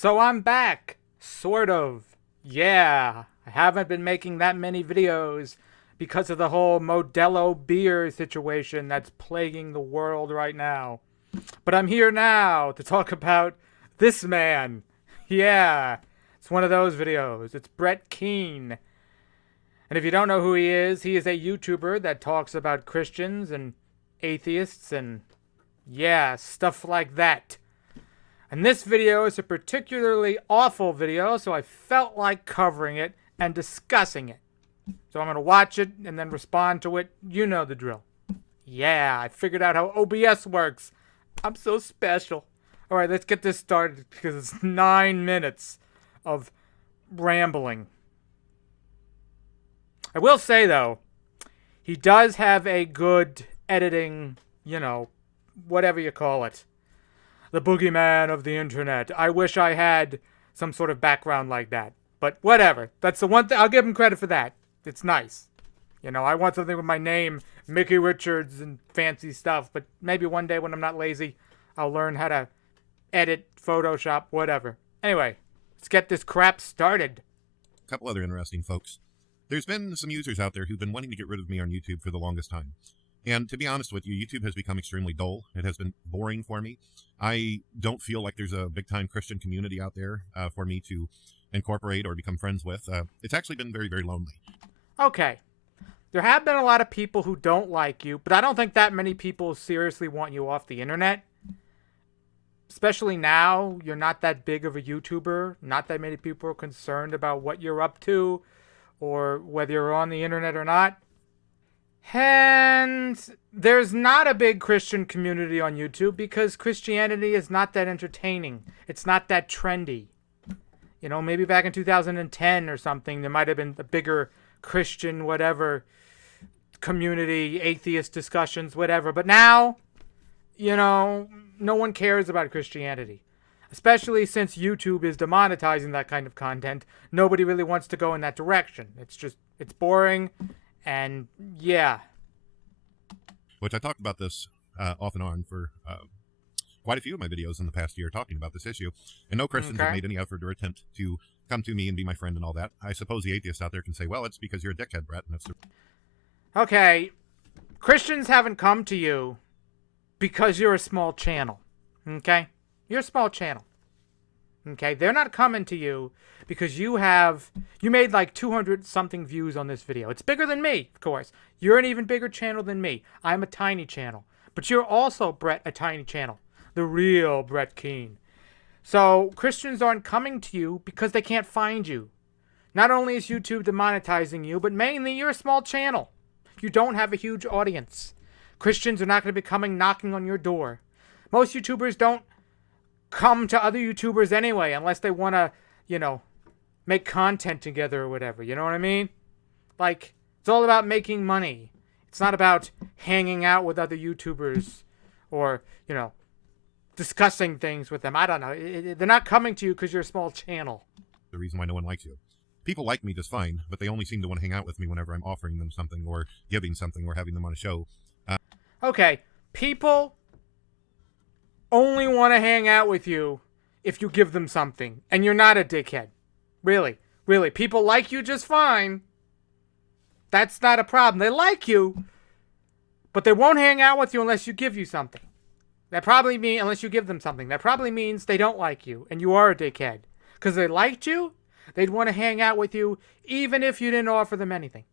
So I'm back. Sort of. Yeah, I haven't been making that many videos because of the whole Modelo beer situation that's plaguing the world right now. But I'm here now to talk about this man. Yeah, it's one of those videos. It's Brett Keane. And if you don't know who he is a YouTuber that talks about Christians and atheists and, yeah, stuff like that. And this video is a particularly awful video, so I felt like covering it and discussing it. So I'm going to watch it and then respond to it. You know the drill. Yeah, I figured out how OBS works. I'm so special. Alright, let's get this started because it's 9 minutes of rambling. I will say, though, he does have a good editing, whatever you call it. The boogeyman of the internet. I wish I had some sort of background like that. But whatever. That's the one thing. I'll give him credit for that. It's nice. I want something with my name, Mickey Richards, and fancy stuff. But maybe one day when I'm not lazy, I'll learn how to edit, Photoshop, whatever. Anyway, let's get this crap started. A couple other interesting folks. There's been some users out there who've been wanting to get rid of me on YouTube for the longest time. And to be honest with you, YouTube has become extremely dull. It has been boring for me. I don't feel like there's a big-time Christian community out there for me to incorporate or become friends with. It's actually been very, very lonely. Okay. There have been a lot of people who don't like you, but I don't think that many people seriously want you off the internet. Especially now, you're not that big of a YouTuber. Not that many people are concerned about what you're up to or whether you're on the internet or not. And there's not a big Christian community on YouTube because Christianity is not that entertaining. It's not that trendy. Maybe back in 2010 or something, there might have been a bigger Christian whatever community, atheist discussions, whatever. But now, no one cares about Christianity. Especially since YouTube is demonetizing that kind of content. Nobody really wants to go in that direction. It's boring. And yeah. Which I talked about this off and on for quite a few of my videos in the past year talking about this issue. And no Christians have made any effort or attempt to come to me and be my friend and all that. I suppose the atheist out there can say, well, it's because you're a dickhead, Brett. And that's Okay. Christians haven't come to you because you're a small channel. Okay? You're a small channel. Okay? They're not coming to you because you made like 200 something views on this video. It's bigger than me, of course. You're an even bigger channel than me. I'm a tiny channel. But you're also, Brett, a tiny channel. The real Brett Keane. So Christians aren't coming to you because they can't find you. Not only is YouTube demonetizing you, but mainly you're a small channel. You don't have a huge audience. Christians are not going to be coming knocking on your door. Most YouTubers don't come to other YouTubers anyway unless they want to, make content together or whatever. You know what I mean? Like, it's all about making money. It's not about hanging out with other YouTubers or, discussing things with them. I don't know. They're not coming to you because you're a small channel. the reason why no one likes you. People like me just fine, but they only seem to want to hang out with me whenever I'm offering them something or giving something or having them on a show. Okay, people only want to hang out with you if you give them something, and you're not a dickhead. Really, really. People like you just fine. That's not a problem. They like you, but they won't hang out with you unless you give you something. That probably means, unless you give them something, that probably means they don't like you, and you are a dickhead. Because they liked you, they'd want to hang out with you, even if you didn't offer them anything.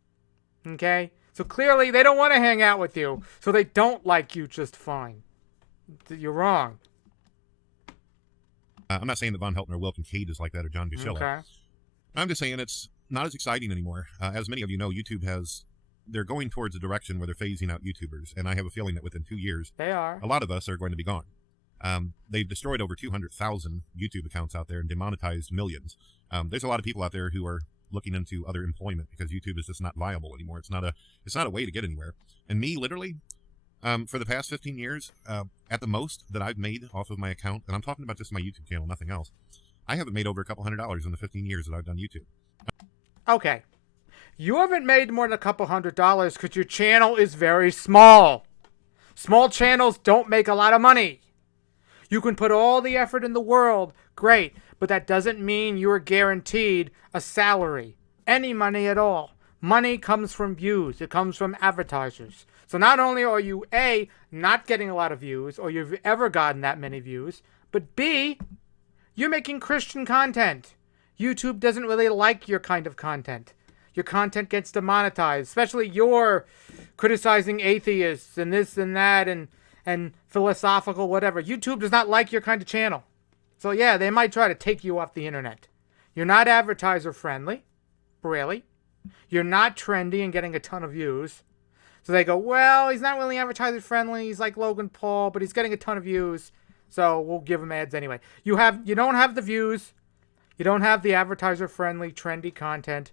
Okay? So clearly, they don't want to hang out with you, so they don't like you just fine. You're wrong. I'm not saying that Von Helton or Will Kincaid is like that or John Buscilla. Okay. I'm just saying it's not as exciting anymore. As many of you know, they're going towards a direction where they're phasing out YouTubers, and I have a feeling that within 2 years, They are. a lot of us are going to be gone. They've destroyed over 200,000 YouTube accounts out there and demonetized millions. There's a lot of people out there who are looking into other employment because YouTube is just not viable anymore. It's not a way to get anywhere. And me, literally, for the past 15 years, at the most that I've made off of my account, and I'm talking about just my YouTube channel, nothing else, I haven't made over a couple $100 in the 15 years that I've done YouTube. Okay. You haven't made more than a couple $100 because your channel is very small. Small channels don't make a lot of money. You can put all the effort in the world Great, but that doesn't mean you're guaranteed a salary, any money at all. Money comes from views. It comes from advertisers. So not only are you A, not getting a lot of views, or you've ever gotten that many views, but B, you're making Christian content. YouTube doesn't really like your kind of content. Your content gets demonetized, especially your criticizing atheists and this and that and philosophical whatever. YouTube does not like your kind of channel. So yeah, they might try to take you off the internet. You're not advertiser friendly, really. You're not trendy and getting a ton of views. So they go, well, he's not really advertiser friendly. He's like Logan Paul, but he's getting a ton of views. So we'll give him ads anyway. You don't have the views. You don't have the advertiser friendly, trendy content.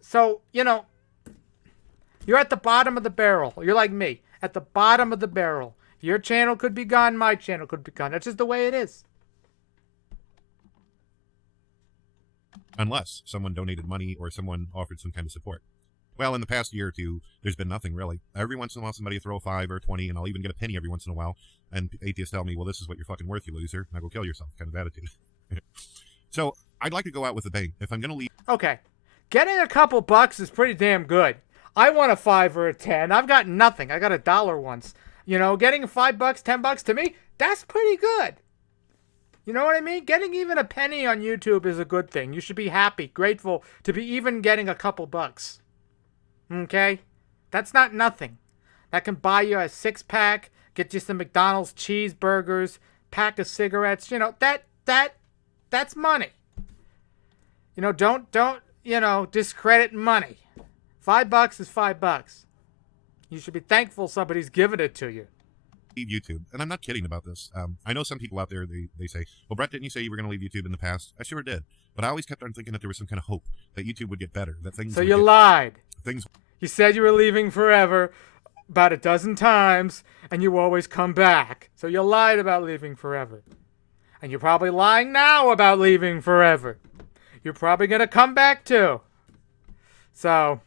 So, you're at the bottom of the barrel. You're like me, at the bottom of the barrel. Your channel could be gone. My channel could be gone. That's just the way it is. Unless someone donated money or someone offered some kind of support. Well, in the past year or two, there's been nothing really. Every once in a while, somebody will throw a 5 or 20, and I'll even get a penny every once in a while. And atheists tell me, well, this is what you're fucking worth, you loser. Now go kill yourself, kind of attitude. So, I'd like to go out with a bang. If I'm going to leave... Okay. Getting a couple bucks is pretty damn good. I want a 5 or a 10. I've got nothing. I got $1 once. Getting $5, $10 to me, that's pretty good. You know what I mean? Getting even a penny on YouTube is a good thing. You should be happy, grateful to be even getting a couple bucks. Okay? That's not nothing. That can buy you a 6-pack, get you some McDonald's cheeseburgers, pack of cigarettes. That's money. Don't discredit money. $5 is $5. You should be thankful somebody's giving it to you. Leave YouTube, and I'm not kidding about this. I know some people out there, they say, well, Brett, didn't you say you were going to leave YouTube in the past? I sure did. But I always kept on thinking that there was some kind of hope that YouTube would get better, that things So you lied. Things. You said you were leaving forever about a dozen times, and you always come back. So you lied about leaving forever. And you're probably lying now about leaving forever. You're probably going to come back too. So...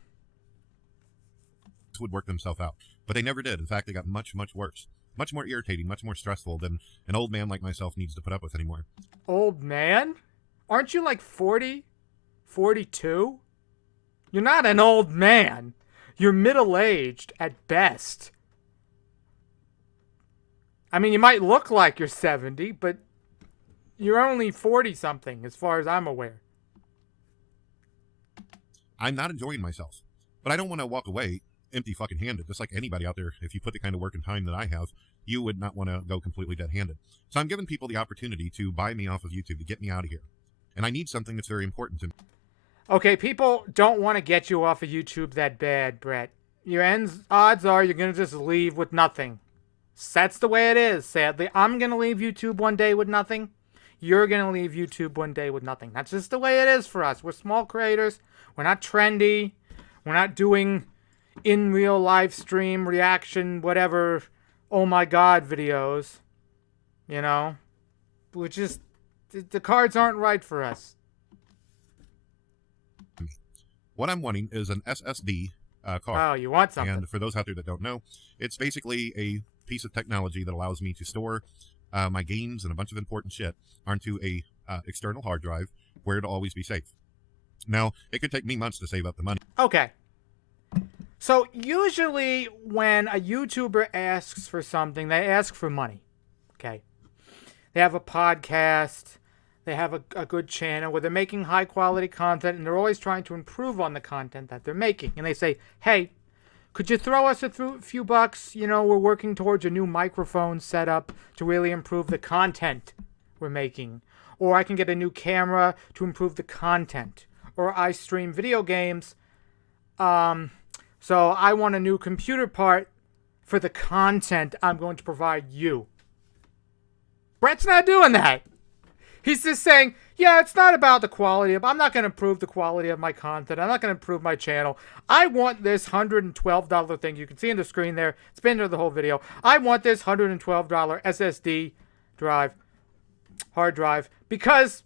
would work themselves out. But they never did. In fact, they got much, much worse. Much more irritating, much more stressful than an old man like myself needs to put up with anymore. Old man? Aren't you like 40? 42? You're not an old man. You're middle-aged at best. I mean, you might look like you're 70, but you're only 40-something as far as I'm aware. I'm not enjoying myself. But I don't want to walk away empty fucking handed. Just like anybody out there, if you put the kind of work and time that I have, you would not want to go completely dead handed. So I'm giving people the opportunity to buy me off of YouTube, to get me out of here. And I need something that's very important to me. Okay, people don't want to get you off of YouTube that bad, Brett. Your odds are you're going to just leave with nothing. That's the way it is, sadly. I'm going to leave YouTube one day with nothing. You're going to leave YouTube one day with nothing. That's just the way it is for us. We're small creators. We're not trendy. We're not doing in real live stream reaction, whatever, oh my god videos. We're just, the cards aren't right for us. What I'm wanting is an SSD card. Oh, you want something. And for those out there that don't know, it's basically a piece of technology that allows me to store my games and a bunch of important shit onto a external hard drive where it'll always be safe. Now, it could take me months to save up the money. Okay. So usually when a YouTuber asks for something, they ask for money. Okay. They have a podcast. They have a good channel where they're making high quality content, and they're always trying to improve on the content that they're making. And they say, hey, could you throw us a few bucks? We're working towards a new microphone setup to really improve the content we're making. Or I can get a new camera to improve the content. Or I stream video games. So I want a new computer part for the content I'm going to provide you. Brett's not doing that. He's just saying, yeah, it's not about the quality of... I'm not going to improve the quality of my content. I'm not going to improve my channel. I want this $112 thing. You can see on the screen there. It's been there the whole video. I want this $112 SSD drive, hard drive, because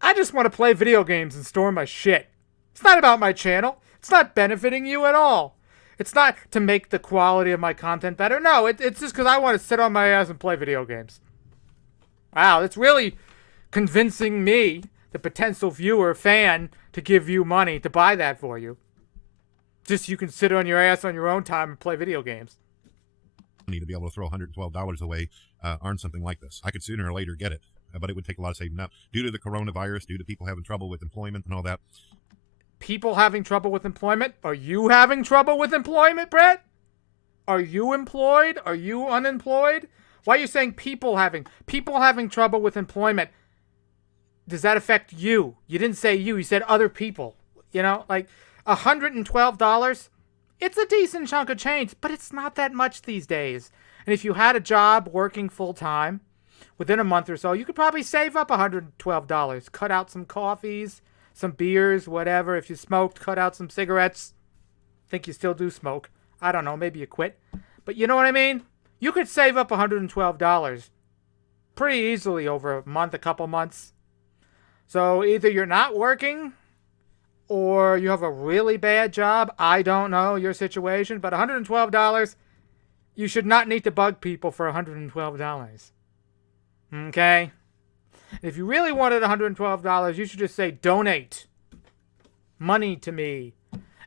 I just want to play video games and store my shit. It's not about my channel. It's not benefiting you at all. It's not to make the quality of my content better. No, it's just because I want to sit on my ass and play video games. Wow, it's really convincing me, the potential viewer, fan, to give you money to buy that for you. Just so you can sit on your ass on your own time and play video games. Need to be able to throw $112 away on something like this. I could sooner or later get it, but it would take a lot of saving up due to the coronavirus, due to people having trouble with employment and all that. People having trouble with employment? Are you having trouble with employment, Brett? Are you employed? Are you unemployed? Why are you saying people having trouble with employment? Does that affect you? You didn't say you said other people. You know, like $112, it's a decent chunk of change, but it's not that much these days. And if you had a job working full-time, within a month or so, you could probably save up $112. Cut out some coffees, some beers, whatever. If you smoked, cut out some cigarettes. Think you still do smoke. I don't know, maybe you quit. But you know what I mean? You could save up $112 pretty easily over a month, a couple months. So either you're not working or you have a really bad job. I don't know your situation, but $112, you should not need to bug people for $112. Okay? If you really wanted $112, you should just say, donate money to me,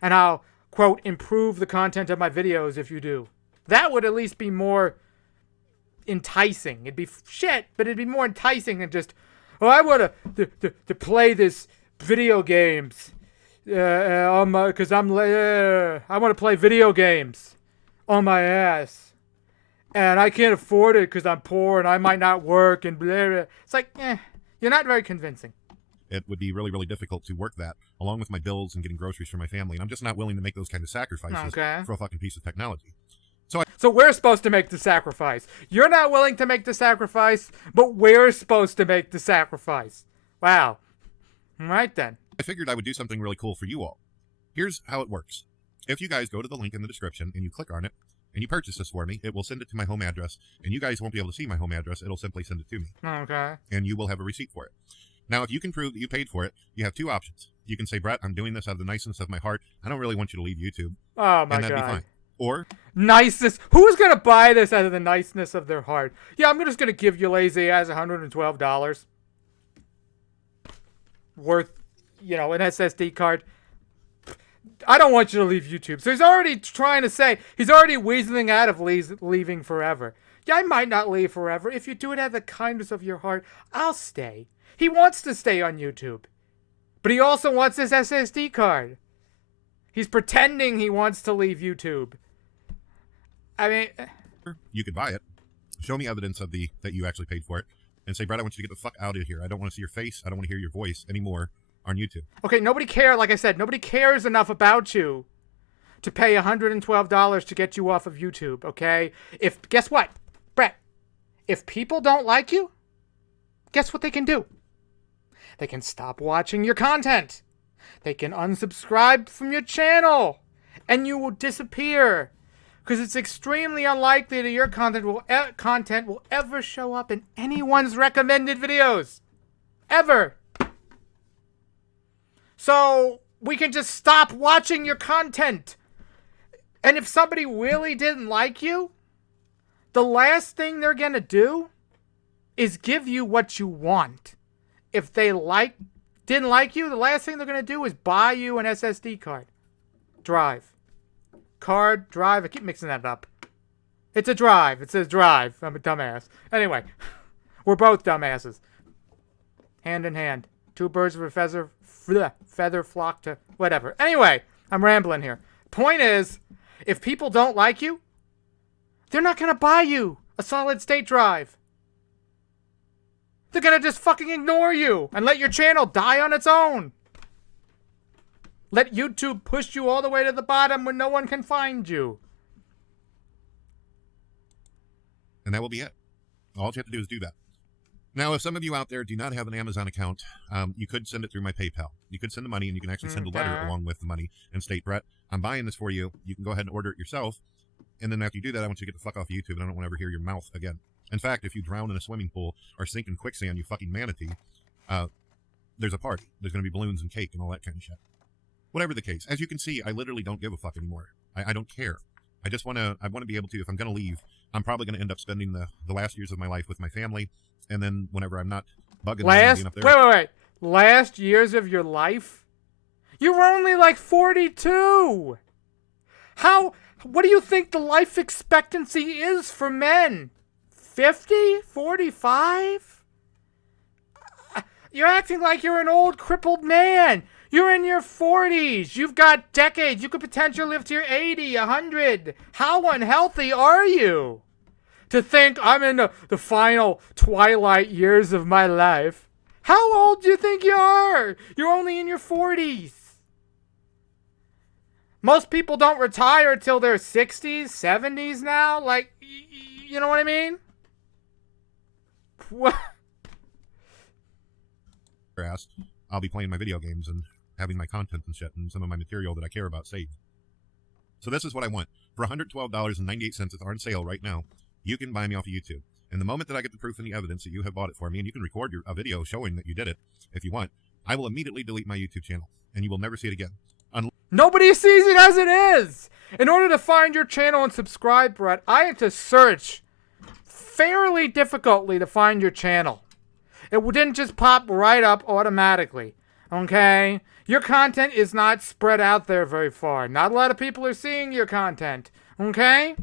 and I'll, quote, improve the content of my videos if you do. That would at least be more enticing. It'd be shit, but it'd be more enticing than just, oh, I want to play this video games. I want to play video games on my ass. And I can't afford it because I'm poor and I might not work and blah, blah. It's like, you're not very convincing. It would be really, really difficult to work that, along with my bills and getting groceries for my family. And I'm just not willing to make those kind of sacrifices for a fucking piece of technology. So we're supposed to make the sacrifice. You're not willing to make the sacrifice, but we're supposed to make the sacrifice. Wow. All right, then. I figured I would do something really cool for you all. Here's how it works. If you guys go to the link in the description and you click on it, and you purchase this for me, it will send it to my home address, and you guys won't be able to see my home address. It'll simply send it to me. Okay. And you will have a receipt for it. Now, if you can prove that you paid for it, you have two options. You can say, Brett, I'm doing this out of the niceness of my heart. I don't really want you to leave YouTube. Oh, my God. And that'd be fine. Or... niceness. Who's going to buy this out of the niceness of their heart? Yeah, I'm just going to give you lazy ass $112. Worth, an SSD card. I don't want you to leave YouTube. So he's already trying to say, he's already weaseling out of leaving forever. Yeah, I might not leave forever. If you do it out of the kindness of your heart, I'll stay. He wants to stay on YouTube. But he also wants his SSD card. He's pretending he wants to leave YouTube. I mean... you could buy it. Show me evidence of that you actually paid for it. And say, Brett, I want you to get the fuck out of here. I don't want to see your face. I don't want to hear your voice anymore on YouTube. Okay, nobody cares. Like I said, nobody cares enough about you to pay $112 to get you off of YouTube, okay? Guess what, Brett? If people don't like you, guess what they can do? They can stop watching your content. They can unsubscribe from your channel, and you will disappear. Because it's extremely unlikely that your content will ever show up in anyone's recommended videos. Ever. So we can just stop watching your content. And if somebody really didn't like you, the last thing they're going to do is give you what you want. If they didn't like you, the last thing they're going to do is buy you an SSD card. Drive. I keep mixing that up. It's a drive. It says drive. I'm a dumbass. Anyway, we're both dumbasses. Hand in hand. Two birds with a feather flock to whatever. Anyway, I'm rambling here. Point is, if people don't like you, they're not going to buy you a solid state drive. They're going to just fucking ignore you and let your channel die on its own. Let YouTube push you all the way to the bottom when no one can find you. And that will be it. All you have to do is do that. Now, if some of you out there do not have an Amazon account, you could send it through my PayPal. You could send the money, and you can actually send a letter along with the money and state, Brett, I'm buying this for you. You can go ahead and order it yourself. And then after you do that, I want you to get the fuck off of YouTube, and I don't want to ever hear your mouth again. In fact, if you drown in a swimming pool or sink in quicksand, you fucking manatee, there's a party. There's going to be balloons and cake and all that kind of shit. Whatever the case, as you can see, I literally don't give a fuck anymore. I don't care. I want to be able to, if I'm going to leave, I'm probably going to end up spending the last years of my life with my family. And then whenever I'm not bugging them and being up there. Wait. Last years of your life? You were only like 42. What do you think the life expectancy is for men? 50? 45? You're acting like you're an old crippled man. You're in your 40s. You've got decades. You could potentially live to your 80, 100. How unhealthy are you? To think I'm in the final twilight years of my life. How old do you think you are? You're only in your 40s. Most people don't retire till their 60s, 70s now. Like, you know what I mean? What? I'll be playing my video games and having my content and shit and some of my material that I care about saved. So this is what I want. For $112.98, it's on sale right now. You can buy me off of YouTube. And the moment that I get the proof and the evidence that you have bought it for me, and you can record a video showing that you did it if you want, I will immediately delete my YouTube channel, and you will never see it again. Nobody sees it as it is. In order to find your channel and subscribe, Brett, I had to search fairly difficultly to find your channel. It didn't just pop right up automatically, okay? Your content is not spread out there very far. Not a lot of people are seeing your content, okay?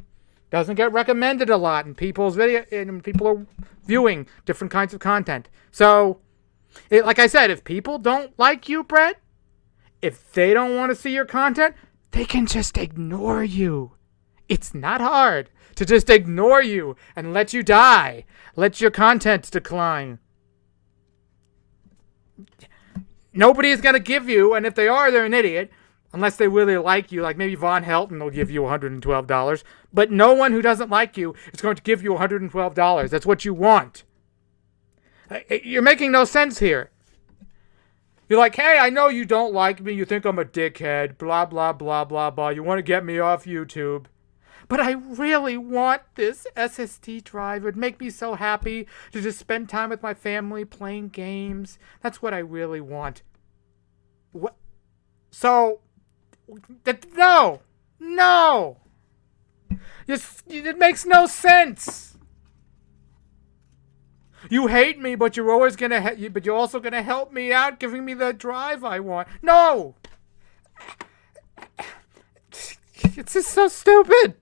Doesn't get recommended a lot in people's video, and people are viewing different kinds of content. So, like I said, if people don't like you, Brett, if they don't want to see your content, they can just ignore you. It's not hard to just ignore you and let you die. Let your content decline. Nobody is going to give you, and if they are, they're an idiot, unless they really like you, like maybe Von Helton will give you $112. But no one who doesn't like you is going to give you $112. That's what you want. You're making no sense here. You're like, hey, I know you don't like me. You think I'm a dickhead. Blah, blah, blah, blah, blah. You want to get me off YouTube. But I really want this SSD drive. It would make me so happy to just spend time with my family playing games. That's what I really want. What? So, no. It makes no sense. You hate me, but you're always gonna. But you're also gonna help me out, giving me the drive I want. No. It's just so stupid.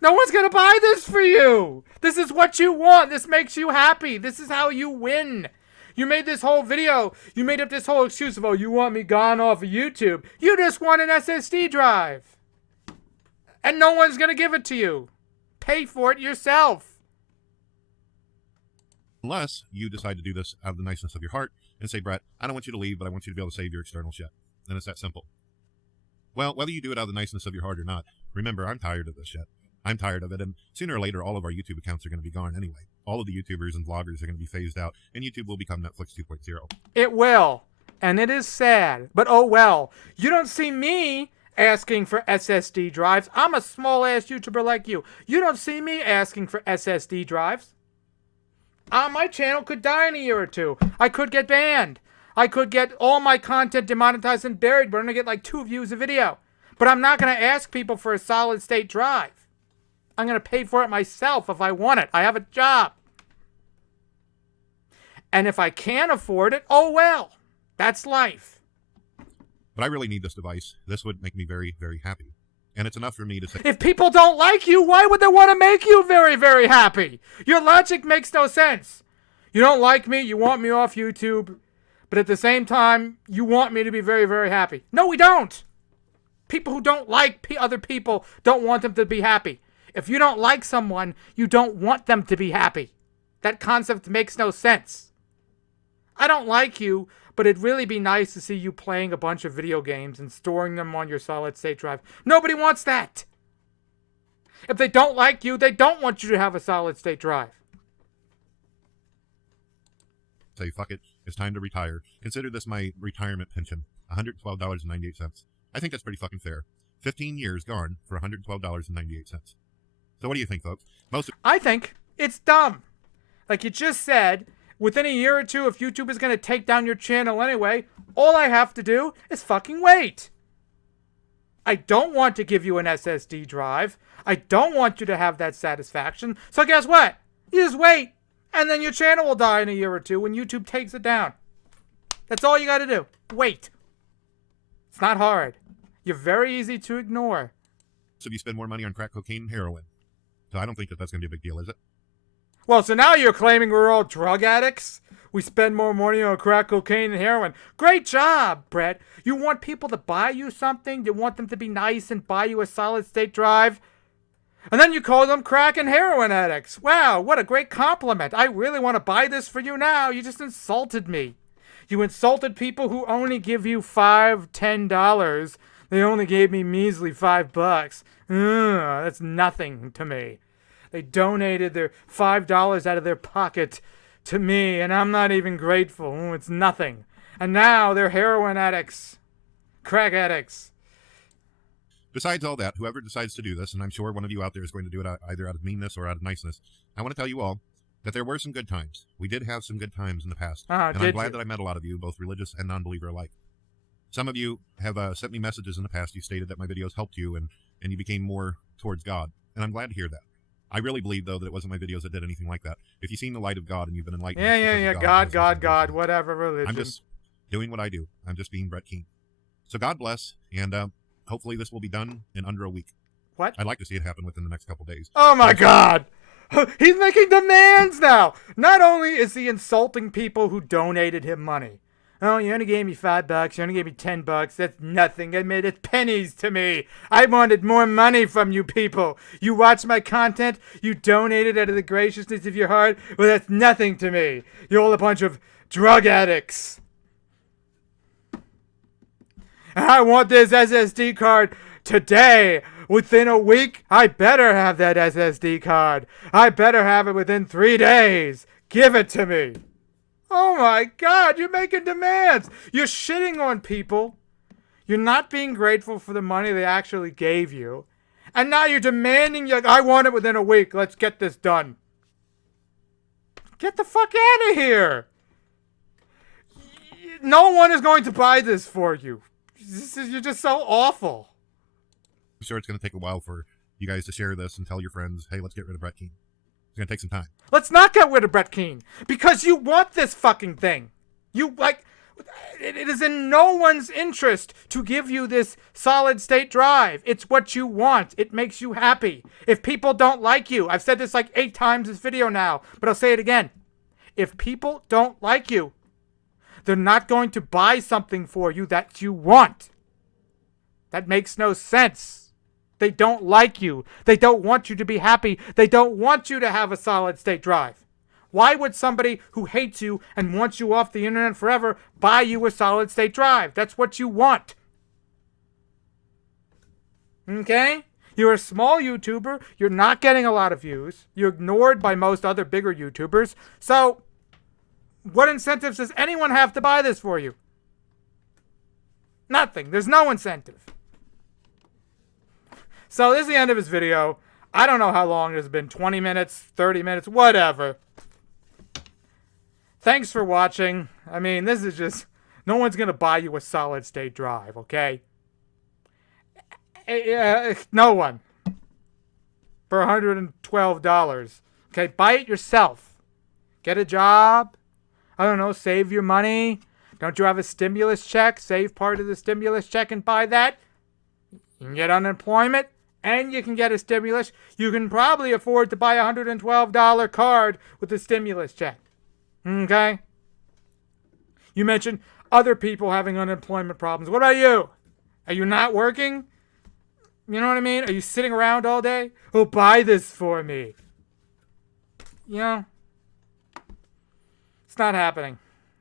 No one's gonna buy this for you. This is what you want. This makes you happy. This is how you win. You made this whole video. You made up this whole excuse of, oh, you want me gone off of YouTube. You just want an SSD drive. And no one's gonna give it to you. Pay for it yourself. Unless you decide to do this out of the niceness of your heart and say, Brett, I don't want you to leave, but I want you to be able to save your external shit. And it's that simple. Well, whether you do it out of the niceness of your heart or not, remember, I'm tired of this shit. I'm tired of it, and sooner or later, all of our YouTube accounts are going to be gone anyway. All of the YouTubers and vloggers are going to be phased out, and YouTube will become Netflix 2.0. It will, and it is sad, but oh well. You don't see me asking for SSD drives. I'm a small-ass YouTuber like you. You don't see me asking for SSD drives. My channel could die in a year or two. I could get banned. I could get all my content demonetized and buried, but I'm going to get like 2 views a video. But I'm not going to ask people for a solid-state drive. I'm going to pay for it myself if I want it. I have a job. And if I can't afford it, oh well. That's life. But I really need this device. This would make me very, very happy. And it's enough for me to say, if people don't like you, why would they want to make you very, very happy? Your logic makes no sense. You don't like me, you want me off YouTube, but at the same time, you want me to be very, very happy. No, we don't. People who don't like other people don't want them to be happy. If you don't like someone, you don't want them to be happy. That concept makes no sense. I don't like you, but it'd really be nice to see you playing a bunch of video games and storing them on your solid-state drive. Nobody wants that. If they don't like you, they don't want you to have a solid-state drive. say, fuck it, it's time to retire. Consider this my retirement pension, $112.98. I think that's pretty fucking fair. 15 years gone for $112.98. So what do you think, folks? I think it's dumb. Like you just said, within a year or two, if YouTube is going to take down your channel anyway, all I have to do is fucking wait. I don't want to give you an SSD drive. I don't want you to have that satisfaction. So guess what? You just wait. And then your channel will die in a year or two when YouTube takes it down. That's all you got to do. Wait. It's not hard. You're very easy to ignore. So you spend more money on crack cocaine and heroin. So I don't think that that's going to be a big deal, is it? Well, so now you're claiming we're all drug addicts? We spend more money on crack cocaine and heroin. Great job, Brett. You want people to buy you something? You want them to be nice and buy you a solid state drive? And then you call them crack and heroin addicts. Wow, what a great compliment. I really want to buy this for you now. You just insulted me. You insulted people who only give you $5, $10. They only gave me measly $5. That's nothing to me. They donated their $5 out of their pocket to me, and I'm not even grateful. It's nothing. And now they're heroin addicts, crack addicts. Besides all that, whoever decides to do this, and I'm sure one of you out there is going to do it either out of meanness or out of niceness, I want to tell you all that there were some good times. We did have some good times in the past. And I'm glad that I met a lot of you, both religious and non-believer alike. Some of you have sent me messages in the past. You stated that my videos helped you and you became more towards God. And I'm glad to hear that. I really believe, though, that it wasn't my videos that did anything like that. If you've seen the light of God and you've been enlightened... Yeah. God, whatever religion. I'm just doing what I do. I'm just being Brett Keane. So God bless, and hopefully this will be done in under a week. What? I'd like to see it happen within the next couple days. Oh, my God! He's making demands now! Not only is he insulting people who donated him money. Oh, you only gave me $5. You only gave me $10. That's nothing. I made it pennies to me. I wanted more money from you people. You watch my content. You donated out of the graciousness of your heart. Well, that's nothing to me. You're all a bunch of drug addicts. And I want this SSD card today. Within a week, I better have that SSD card. I better have it within 3 days. Give it to me. Oh my God, you're making demands. You're shitting on people. You're not being grateful for the money they actually gave you. And now you're demanding, you're like, I want it within a week. Let's get this done. Get the fuck out of here. No one is going to buy this for you. You're just so awful. I'm sure it's going to take a while for you guys to share this and tell your friends, hey, let's get rid of Brett Keane. It's going to take some time. Let's not get rid of Brett Keane. Because you want this fucking thing. It is in no one's interest to give you this solid state drive. It's what you want. It makes you happy. If people don't like you, I've said this like 8 times this video now, but I'll say it again. If people don't like you, they're not going to buy something for you that you want. That makes no sense. They don't like you. They don't want you to be happy. They don't want you to have a solid state drive. Why would somebody who hates you and wants you off the internet forever buy you a solid state drive? That's what you want. Okay? You're a small YouTuber. You're not getting a lot of views. You're ignored by most other bigger YouTubers. So, what incentives does anyone have to buy this for you? Nothing. There's no incentive. So this is the end of his video. I don't know how long it has been. 20 minutes, 30 minutes, whatever. Thanks for watching. I mean, this is just... No one's going to buy you a solid state drive, okay? No one. For $112. Okay, buy it yourself. Get a job. I don't know, save your money. Don't you have a stimulus check? Save part of the stimulus check and buy that. You can get unemployment. And you can get a stimulus. You can probably afford to buy a $112 card with a stimulus check. Okay? You mentioned other people having unemployment problems. What about you? Are you not working? You know what I mean? Are you sitting around all day? Oh, buy this for me. You know? It's not happening,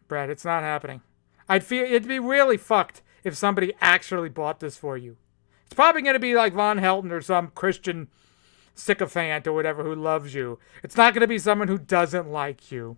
Brett. It's not happening. I'd feel it'd be really fucked if somebody actually bought this for you. It's probably going to be like Von Helton or some Christian sycophant or whatever who loves you. It's not going to be someone who doesn't like you.